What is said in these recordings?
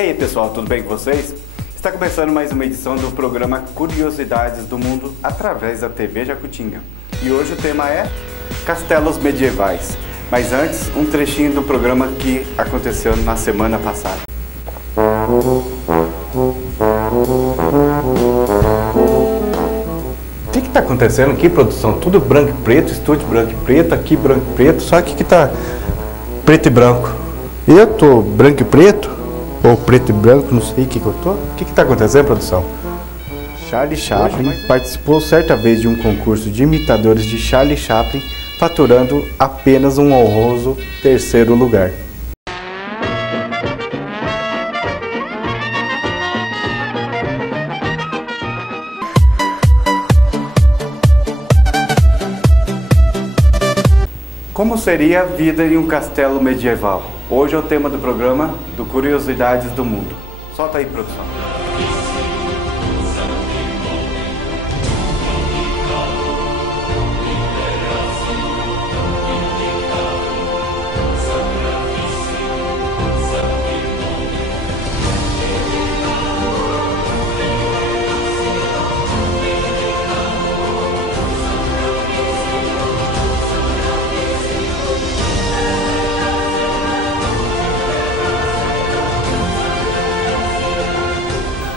aí pessoal, tudo bem com vocês? Está começando mais uma edição do programa Curiosidades do Mundo através da TV Jacutinga. E hoje o tema é Castelos Medievais. Mas antes, um trechinho do programa que aconteceu na semana passada. O que está acontecendo aqui, produção? Tudo branco e preto, estúdio branco e preto, aqui branco e preto, só que tá preto e branco. Eu tô branco e preto, ou preto e branco, não sei o que eu tô. O que está acontecendo, produção? Charlie Chaplin participou certa vez de um concurso de imitadores de Charlie Chaplin, faturando apenas um honroso terceiro lugar. Como seria a vida em um castelo medieval? Hoje é o tema do programa do Curiosidades do Mundo. Solta aí, produção.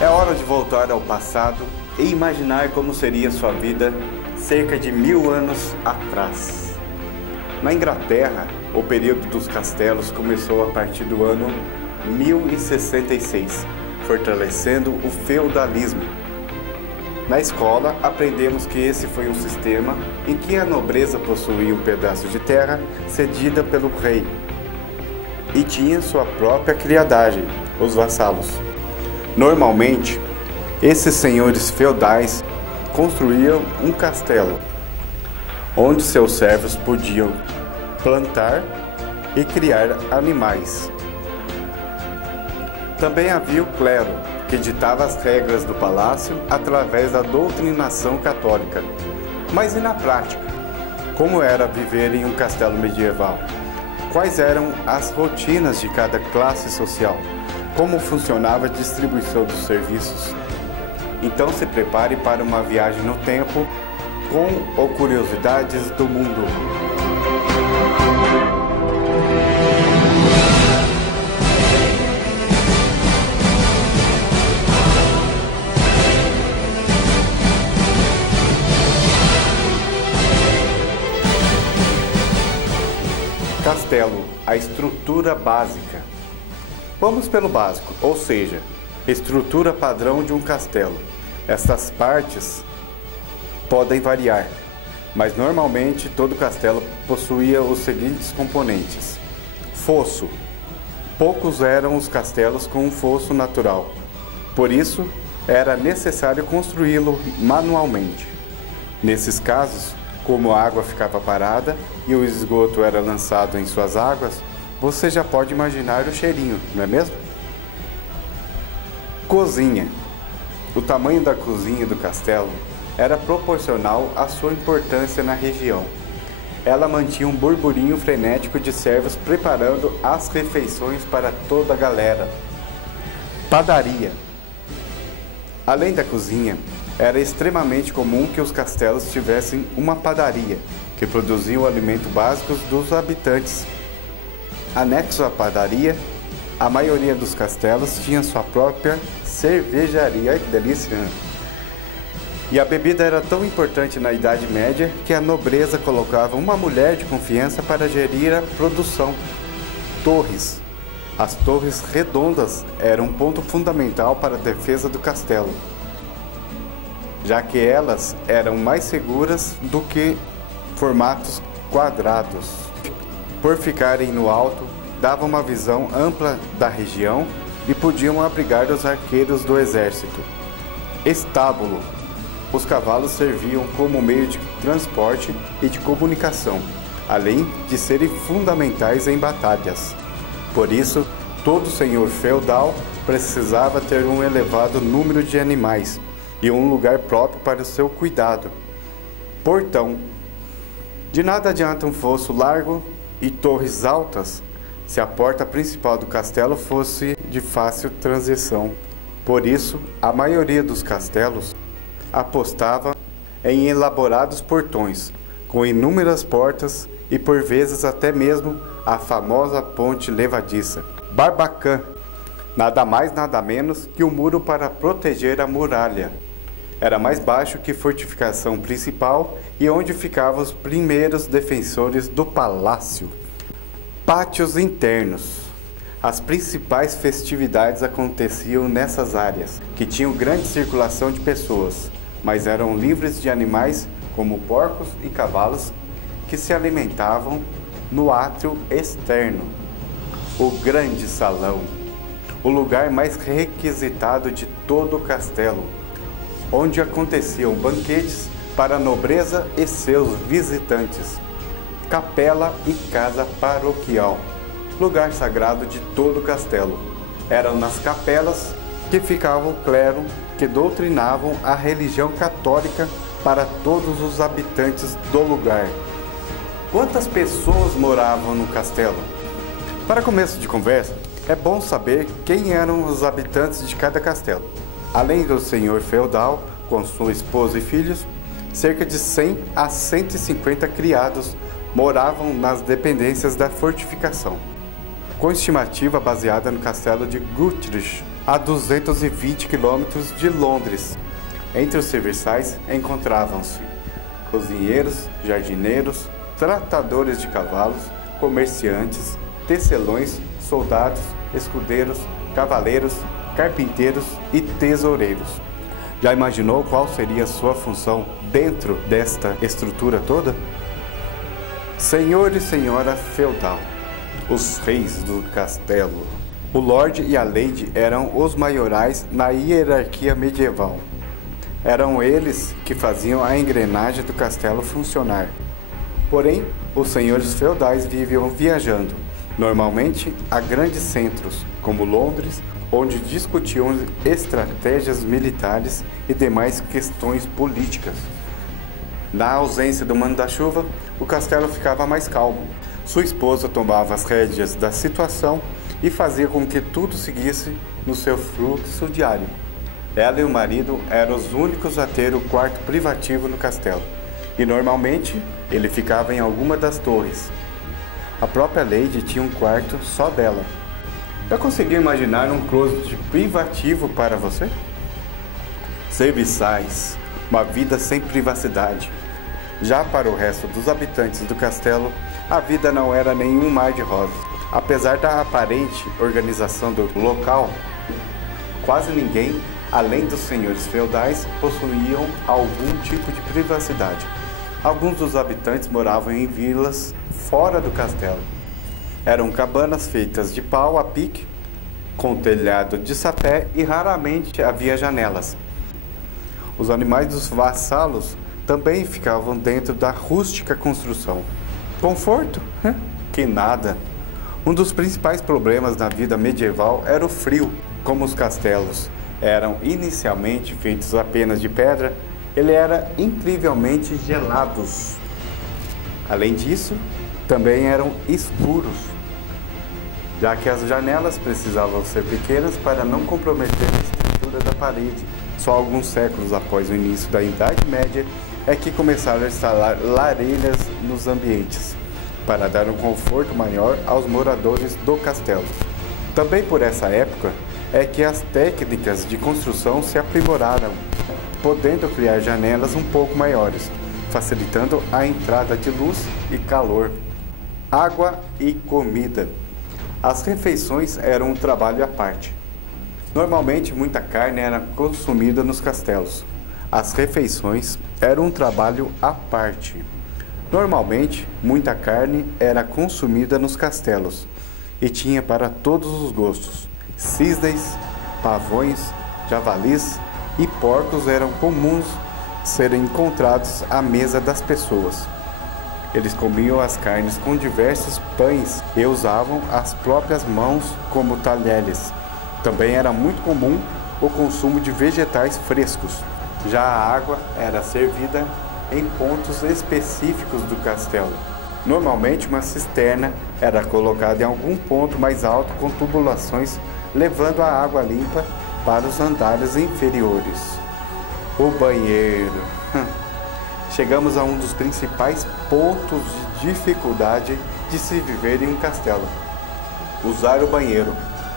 É hora de voltar ao passado e imaginar como seria sua vida cerca de 1000 anos atrás. Na Inglaterra, o período dos castelos começou a partir do ano 1066, fortalecendo o feudalismo. Na escola, aprendemos que esse foi um sistema em que a nobreza possuía um pedaço de terra cedida pelo rei e tinha sua própria criadagem, os vassalos. Normalmente, esses senhores feudais construíam um castelo, onde seus servos podiam plantar e criar animais. Também havia o clero, que ditava as regras do palácio através da doutrinação católica. Mas e na prática? Como era viver em um castelo medieval? Quais eram as rotinas de cada classe social? Como funcionava a distribuição dos serviços? Então se prepare para uma viagem no tempo com o Curiosidades do Mundo. Castelo, a estrutura básica. Vamos pelo básico, ou seja, estrutura padrão de um castelo. Essas partes podem variar, mas normalmente todo castelo possuía os seguintes componentes. Fosso. Poucos eram os castelos com um fosso natural, por isso era necessário construí-lo manualmente. Nesses casos, como a água ficava parada e o esgoto era lançado em suas águas, você já pode imaginar o cheirinho, não é mesmo? Cozinha. O tamanho da cozinha do castelo era proporcional à sua importância na região. Ela mantinha um burburinho frenético de servos preparando as refeições para toda a galera. Padaria. Além da cozinha, era extremamente comum que os castelos tivessem uma padaria, que produzia o alimento básico dos habitantes. Anexo à padaria, a maioria dos castelos tinha sua própria cervejaria. Ai, que delícia! E a bebida era tão importante na Idade Média que a nobreza colocava uma mulher de confiança para gerir a produção. Torres. As torres redondas eram um ponto fundamental para a defesa do castelo, já que elas eram mais seguras do que formatos quadrados. Por ficarem no alto, dava uma visão ampla da região e podiam abrigar os arqueiros do exército. Estábulo. Os cavalos serviam como meio de transporte e de comunicação, além de serem fundamentais em batalhas. Por isso, todo senhor feudal precisava ter um elevado número de animais e um lugar próprio para o seu cuidado. Portão. De nada adianta um fosso largo e torres altas se a porta principal do castelo fosse de fácil transição. Por isso, a maioria dos castelos apostava em elaborados portões, com inúmeras portas e por vezes até mesmo a famosa ponte levadiça. Barbacã, nada mais nada menos que um muro para proteger a muralha. Era mais baixo que a fortificação principal e onde ficavam os primeiros defensores do palácio. Pátios internos. As principais festividades aconteciam nessas áreas, que tinham grande circulação de pessoas, mas eram livres de animais como porcos e cavalos que se alimentavam no átrio externo. O grande salão, o lugar mais requisitado de todo o castelo, onde aconteciam banquetes para a nobreza e seus visitantes. Capela e casa paroquial, lugar sagrado de todo o castelo. Eram nas capelas que ficava o clero que doutrinavam a religião católica para todos os habitantes do lugar. Quantas pessoas moravam no castelo? Para começo de conversa, é bom saber quem eram os habitantes de cada castelo. Além do senhor feudal, com sua esposa e filhos, cerca de 100 a 150 criados moravam nas dependências da fortificação, com estimativa baseada no castelo de Guthrie, a 220 quilômetros de Londres. Entre os serviçais encontravam-se cozinheiros, jardineiros, tratadores de cavalos, comerciantes, tecelões, soldados, escudeiros, cavaleiros, carpinteiros e tesoureiros. Já imaginou qual seria a sua função dentro desta estrutura toda? Senhor e senhora feudal, os reis do castelo. O Lorde e a Lady eram os maiorais na hierarquia medieval. Eram eles que faziam a engrenagem do castelo funcionar. Porém, os senhores feudais viviam viajando, normalmente a grandes centros, como Londres, onde discutiam estratégias militares e demais questões políticas. Na ausência do manda-chuva, o castelo ficava mais calmo. Sua esposa tomava as rédeas da situação e fazia com que tudo seguisse no seu fluxo diário. Ela e o marido eram os únicos a ter o quarto privativo no castelo, e normalmente ele ficava em alguma das torres. A própria Lady tinha um quarto só dela. Já conseguiu imaginar um closet privativo para você? Serviçais, uma vida sem privacidade. Já para o resto dos habitantes do castelo, a vida não era nenhum mar de rosas. Apesar da aparente organização do local, quase ninguém, além dos senhores feudais, possuíam algum tipo de privacidade. Alguns dos habitantes moravam em vilas fora do castelo. Eram cabanas feitas de pau a pique, com telhado de sapé e raramente havia janelas. Os animais dos vassalos também ficavam dentro da rústica construção. Conforto? Que nada! Um dos principais problemas na vida medieval era o frio. Como os castelos eram inicialmente feitos apenas de pedra, ele era incrivelmente gelados. Além disso, também eram escuros, já que as janelas precisavam ser pequenas para não comprometer a estrutura da parede. Só alguns séculos após o início da Idade Média é que começaram a instalar lareiras nos ambientes, para dar um conforto maior aos moradores do castelo. Também por essa época é que as técnicas de construção se aprimoraram, podendo criar janelas um pouco maiores, facilitando a entrada de luz e calor. Água e comida. As refeições eram um trabalho à parte. Normalmente muita carne era consumida nos castelos. As refeições eram um trabalho à parte. Normalmente, muita carne era consumida nos castelos e tinha para todos os gostos. Cisnes, pavões, javalis e porcos eram comuns serem encontrados à mesa das pessoas. Eles comiam as carnes com diversos pães e usavam as próprias mãos como talheres. Também era muito comum o consumo de vegetais frescos. Já a água era servida em pontos específicos do castelo. Normalmente uma cisterna era colocada em algum ponto mais alto com tubulações levando a água limpa para os andares inferiores. O banheiro. Chegamos a um dos principais pontos de dificuldade de se viver em um castelo: usar o banheiro.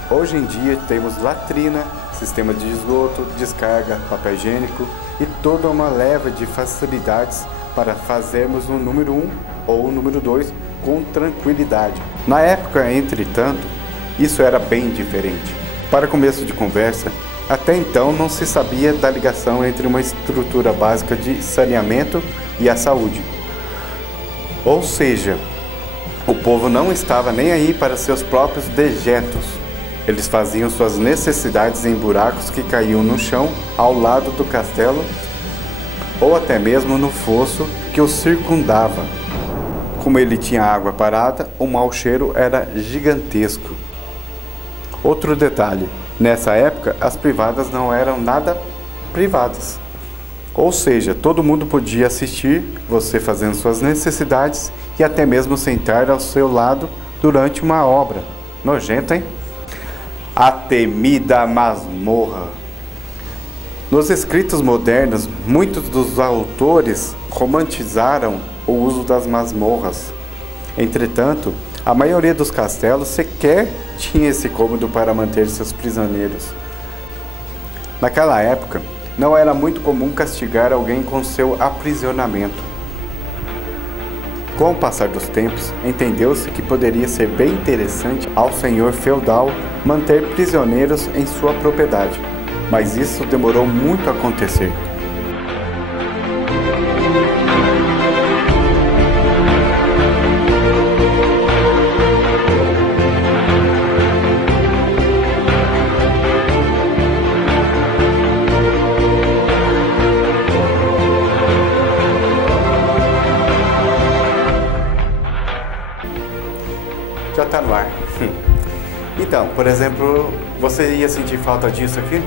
Hoje em dia temos latrina, sistema de esgoto, descarga, papel higiênico e toda uma leva de facilidades para fazermos o número 1 ou o número 2 com tranquilidade. Na época, entretanto, isso era bem diferente. Para começo de conversa, até então não se sabia da ligação entre uma estrutura básica de saneamento e a saúde. Ou seja, o povo não estava nem aí para seus próprios dejetos. Eles faziam suas necessidades em buracos que caíam no chão ao lado do castelo ou até mesmo no fosso que o circundava. Como ele tinha água parada, o mau cheiro era gigantesco. Outro detalhe: nessa época as privadas não eram nada privadas. Ou seja, todo mundo podia assistir você fazendo suas necessidades e até mesmo sentar ao seu lado durante uma obra. Nojento, hein? A temida masmorra. Nos escritos modernos, muitos dos autores romantizaram o uso das masmorras. Entretanto, a maioria dos castelos sequer tinha esse cômodo para manter seus prisioneiros. Naquela época, não era muito comum castigar alguém com seu aprisionamento. Com o passar dos tempos, entendeu-se que poderia ser bem interessante ao senhor feudal manter prisioneiros em sua propriedade, mas isso demorou muito a acontecer. Já tá no ar. Então, por exemplo, você ia sentir falta disso aqui?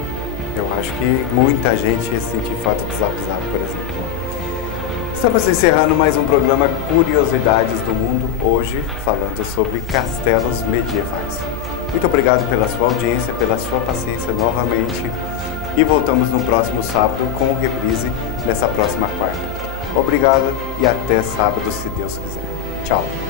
Eu acho que muita gente ia sentir falta do Zap Zap, por exemplo. Estamos encerrando mais um programa Curiosidades do Mundo, hoje falando sobre castelos medievais. Muito obrigado pela sua audiência, pela sua paciência novamente. E voltamos no próximo sábado com o reprise nessa próxima quarta. Obrigado e até sábado, se Deus quiser. Tchau!